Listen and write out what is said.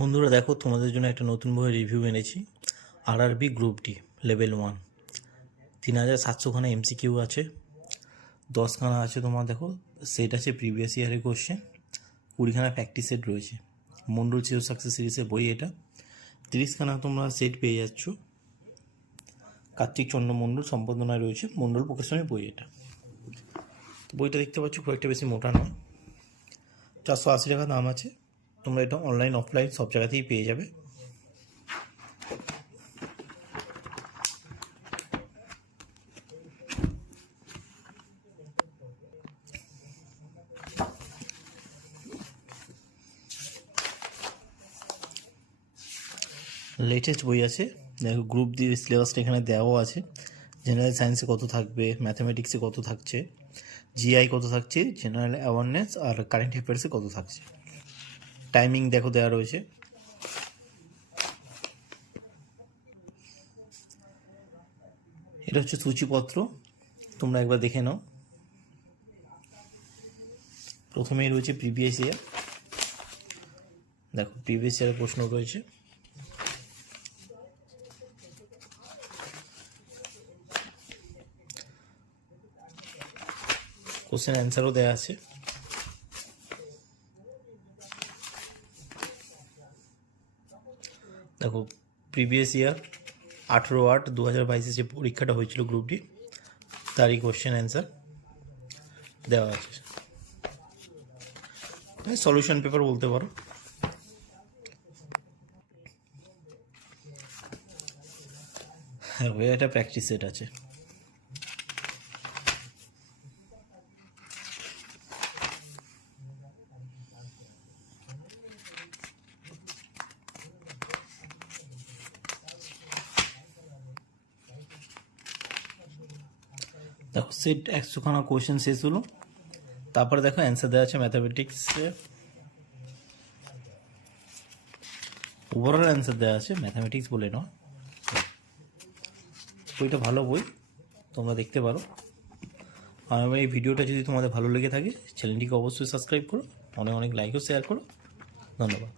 বন্ধুরা দেখো, তোমাদের জন্য একটা নতুন বই রিভিউ এনেছি। আরআরবি গ্রুপ ডি লেভেল 1, 3700খানা এমসিকিউ আছে, 10খানা আছে তোমার দেখো সেট আছে প্রিভিয়াস ইয়ারের কোশ্চেন, 20খানা প্র্যাকটিস সেট রয়েছে। মন্ডল চির সাকসেস সিরিজের বই এটা। 30খানা তোমরা সেট পেয়ে যাচ্ছ। কার্তিক চন্দ্র মণ্ডল সম্পাদনায় রয়েছে, মন্ডল প্রকাশনের বই এটা। তো বইটা দেখতে পাচ্ছ খুব একটা বেশি মোটা নয়, 480 টাকা দাম আছে। তোমরা এটা অনলাইন অফলাইন সব জায়গাতেই পেয়ে যাবে। লেটেস্ট বই আছে, দেখো গ্রুপ ডি সিলেবাসটা এখানে দেওয়াও আছে। জেনারেল সায়েন্সে কত থাকবে, ম্যাথামেটিক্সে কত থাকছে, জিআই কত থাকছে, জেনারেল অ্যাওয়ারনেস আর কারেন্ট অ্যাফেয়ার্সে কত থাকছে। টাইমিং দেখো দেওয়া রয়েছে। এটা হচ্ছে সূচিপত্র, তোমরা একবার দেখে নাও। প্রথমেই রয়েছে প্রিভিয়াস ইয়ার, দেখো প্রিভিয়াস ইয়ারের প্রশ্ন রয়েছে। কোশ্চেন অ্যান্সারও দেওয়া আছে। দেখো প্রিভিয়াস ইয়ার 18/8/2022 যে পরীক্ষাটা হয়েছিল গ্রুপ ডি, তারই কোশ্চেন অ্যান্সার দেওয়া আছে। সলিউশন পেপার বলতে পারো। হ্যাঁ, এটা প্র্যাকটিস সেট আছে। দেখো সেট 100খানা কোশ্চেন শেষ হলো। তারপরে দেখো অ্যান্সার দেওয়া আছে ম্যাথামেটিক্সে, ওভারঅল অ্যান্সার দেওয়া আছে, ম্যাথামেটিক্স বলে নয়। বইটা ভালো বই, তোমরা দেখতে পারো। আর আমার এই ভিডিওটা যদি তোমাদের ভালো লেগে থাকে, চ্যানেলটিকে অবশ্যই সাবস্ক্রাইব করো, অনেক অনেক লাইক ও শেয়ার করো। ধন্যবাদ।